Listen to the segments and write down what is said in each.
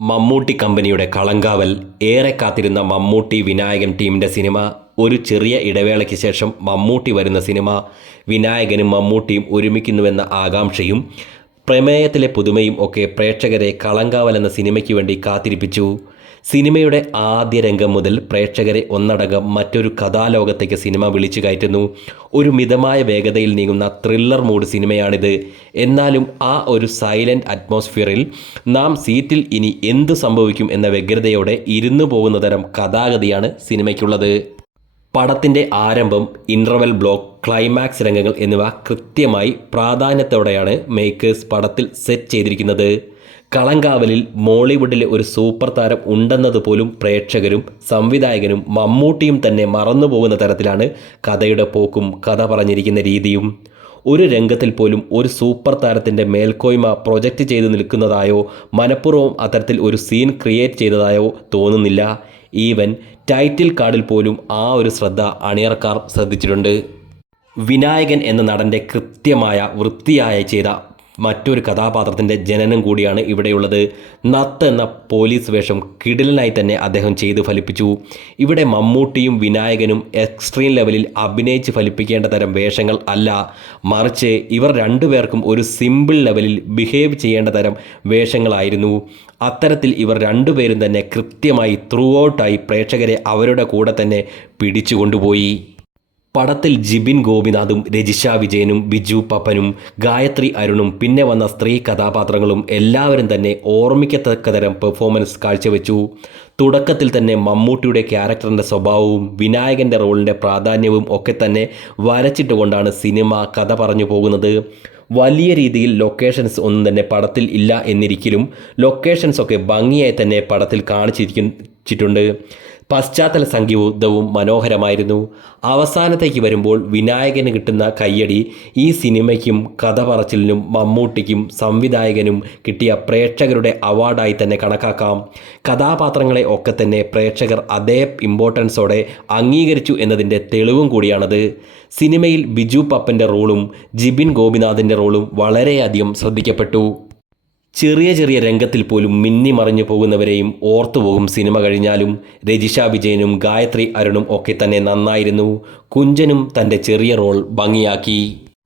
മമ്മൂട്ടി കമ്പനിയുടെ കളങ്കാവൽ ഏറെ കാത്തിരുന്ന മമ്മൂട്ടി വിനായകൻ ടീമിന്റെ സിനിമ ഒരു ചെറിയ ഇടവേളയ്ക്ക് ശേഷം മമ്മൂട്ടി വരുന്ന സിനിമ വിനായകനും മമ്മൂട്ടിയും ഒരുമിക്കുന്നുവെന്ന ആകാംക്ഷയും പ്രമേയത്തിലെ പുതുമയും ഒക്കെ പ്രേക്ഷകരെ കളങ്കാവൽ എന്ന സിനിമയ്ക്ക് വേണ്ടി കാത്തിരിപ്പിച്ചു. സിനിമയുടെ ആദ്യ രംഗം മുതൽ പ്രേക്ഷകരെ ഒന്നടങ്കം മറ്റൊരു കഥാലോകത്തേക്ക് സിനിമ വിളിച്ചു കയറ്റുന്നു. ഒരു മിതമായ വേഗതയിൽ നീങ്ങുന്ന ത്രില്ലർ മൂഡ് സിനിമയാണിത്. എന്നാലും ആ ഒരു സൈലന്റ് അറ്റ്മോസ്ഫിയറിൽ നാം സീറ്റിൽ ഇനി എന്ത് സംഭവിക്കും എന്ന വ്യഗ്രതയോടെ ഇരുന്നു പോകുന്ന തരം കഥാഗതിയാണ് സിനിമയ്ക്കുള്ളത്. പടത്തിന്റെ ആരംഭം ഇന്റർവെൽ ബ്ലോക്ക് ക്ലൈമാക്സ് രംഗങ്ങൾ എന്നിവ കൃത്യമായി പ്രാധാന്യത്തോടെയാണ് മേക്കേഴ്സ് പടത്തിൽ സെറ്റ് ചെയ്തിരിക്കുന്നത്. കളങ്കാവലിൽ മോളിവുഡിലെ ഒരു സൂപ്പർ താരം ഉണ്ടെന്നതുപോലും പ്രേക്ഷകരും സംവിധായകനും മമ്മൂട്ടിയും തന്നെ മറന്നുപോകുന്ന തരത്തിലാണ് കഥയുടെ പോക്കും കഥ പറഞ്ഞിരിക്കുന്ന രീതിയും. ഒരു രംഗത്തിൽ പോലും ഒരു സൂപ്പർ താരത്തിന്റെ മേൽക്കോയ്മ പ്രൊജക്റ്റ് ചെയ്ത് നിൽക്കുന്നതായോ മനഃപൂർവം അത്തരത്തിൽ ഒരു സീൻ ക്രിയേറ്റ് ചെയ്തതായോ തോന്നുന്നില്ല. ഈവൻ ടൈറ്റിൽ കാർഡിൽ പോലും ആ ഒരു ശ്രദ്ധ അണിയറക്കാർ ശ്രദ്ധിച്ചിട്ടുണ്ട്. വിനായകൻ എന്ന നടന്റെ കൃത്യമായ വൃത്തിയായ ചെയ്ത മറ്റൊരു കഥാപാത്രത്തിന്റെ ജനനം കൂടിയാണ് ഇവിടെയുള്ളത്. നത്ത് എന്ന പോലീസ് വേഷം കിടിലനായി തന്നെ അദ്ദേഹം ചെയ്തു ഫലിപ്പിച്ചു. ഇവിടെ മമ്മൂട്ടിയും വിനായകനും എക്സ്ട്രീം ലെവലിൽ അഭിനയിച്ച് ഫലിപ്പിക്കേണ്ട തരം വേഷങ്ങൾ അല്ല. മറിച്ച് ഇവർ രണ്ടുപേർക്കും ഒരു സിമ്പിൾ ലെവലിൽ ബിഹേവ് ചെയ്യേണ്ട തരം വേഷങ്ങളായിരുന്നു. അത്തരത്തിൽ ഇവർ രണ്ടുപേരും തന്നെ കൃത്യമായി ത്രൂ ഔട്ടായി പ്രേക്ഷകരെ അവരുടെ കൂടെ തന്നെ പിടിച്ചുകൊണ്ടുപോയി. പടത്തിൽ ജിബിൻ ഗോപിനാഥും രജിഷ വിജയനും ബിജു പപ്പനും ഗായത്രി അരുണും പിന്നെ വന്ന സ്ത്രീ കഥാപാത്രങ്ങളും എല്ലാവരും തന്നെ ഓർമ്മിക്കത്തക്ക തരം പെർഫോമൻസ് കാഴ്ചവെച്ചു. തുടക്കത്തിൽ തന്നെ മമ്മൂട്ടിയുടെ ക്യാരക്ടറിന്റെ സ്വഭാവവും വിനായകന്റെ റോളിന്റെ പ്രാധാന്യവും ഒക്കെ തന്നെ വരച്ചിട്ടുകൊണ്ടാണ് സിനിമ കഥ പറഞ്ഞു പോകുന്നത്. വലിയ രീതിയിൽ ലൊക്കേഷൻസ് ഒന്നും തന്നെ പടത്തിൽ ഇല്ല എന്നിരിക്കലും ലൊക്കേഷൻസ് ഒക്കെ ഭംഗിയായി തന്നെ പടത്തിൽ കാണിച്ചിരിച്ചിട്ടുണ്ട് പശ്ചാത്തല സംഗീതവും മനോഹരമായിരുന്നു. അവസാനത്തേക്ക് വരുമ്പോൾ വിനായകന് കിട്ടുന്ന കയ്യടി ഈ സിനിമയ്ക്കും കഥ പറച്ചിലിനും മമ്മൂട്ടിക്കും സംവിധായകനും കിട്ടിയ പ്രേക്ഷകരുടെ അവാർഡായി തന്നെ കണക്കാക്കാം. കഥാപാത്രങ്ങളെ ഒക്കെ തന്നെ പ്രേക്ഷകർ അതേ ഇമ്പോർട്ടൻസോടെ അംഗീകരിച്ചു എന്നതിന്റെ തെളിവും കൂടിയാണത്. സിനിമയിൽ ബിജു പപ്പന്റെ റോളും ജിബിൻ ഗോപിനാഥിന്റെ റോളും വളരെയധികം ശ്രദ്ധിക്കപ്പെട്ടു. ചെറിയ ചെറിയ രംഗത്തിൽ പോലും മിന്നി മറിഞ്ഞു പോകുന്നവരെയും ഓർത്തുപോകും സിനിമ കഴിഞ്ഞാലും രജിഷ വിജയനും ഗായത്രി അരുണും ഒക്കെ തന്നെ നന്നായിരുന്നു. കുഞ്ചനും തന്റെ ചെറിയ റോൾ ഭംഗിയാക്കി.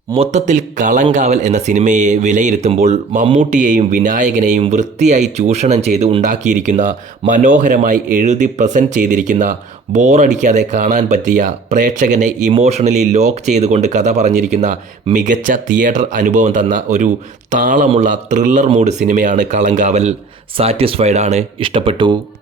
മൊത്തത്തിൽ കളങ്കാവൽ എന്ന സിനിമയെ വിലയിരുത്തുമ്പോൾ മമ്മൂട്ടിയെയും വിനായകനെയും വൃത്തിയായി ചൂഷണം ചെയ്ത് ഉണ്ടാക്കിയിരിക്കുന്ന മനോഹരമായി എഴുതി പ്രസന്റ് ചെയ്തിരിക്കുന്ന ബോറടിക്കാതെ കാണാൻ പറ്റിയ പ്രേക്ഷകനെ ഇമോഷണലി ലോക്ക് ചെയ്തുകൊണ്ട് കഥ പറഞ്ഞിരിക്കുന്ന മികച്ച തിയേറ്റർ അനുഭവം തന്ന ഒരു താളമുള്ള ത്രില്ലർ മൂഡ് സിനിമയാണ് കളങ്കാവൽ. സാറ്റിസ്ഫൈഡാണ്. ഇഷ്ടപ്പെട്ടു.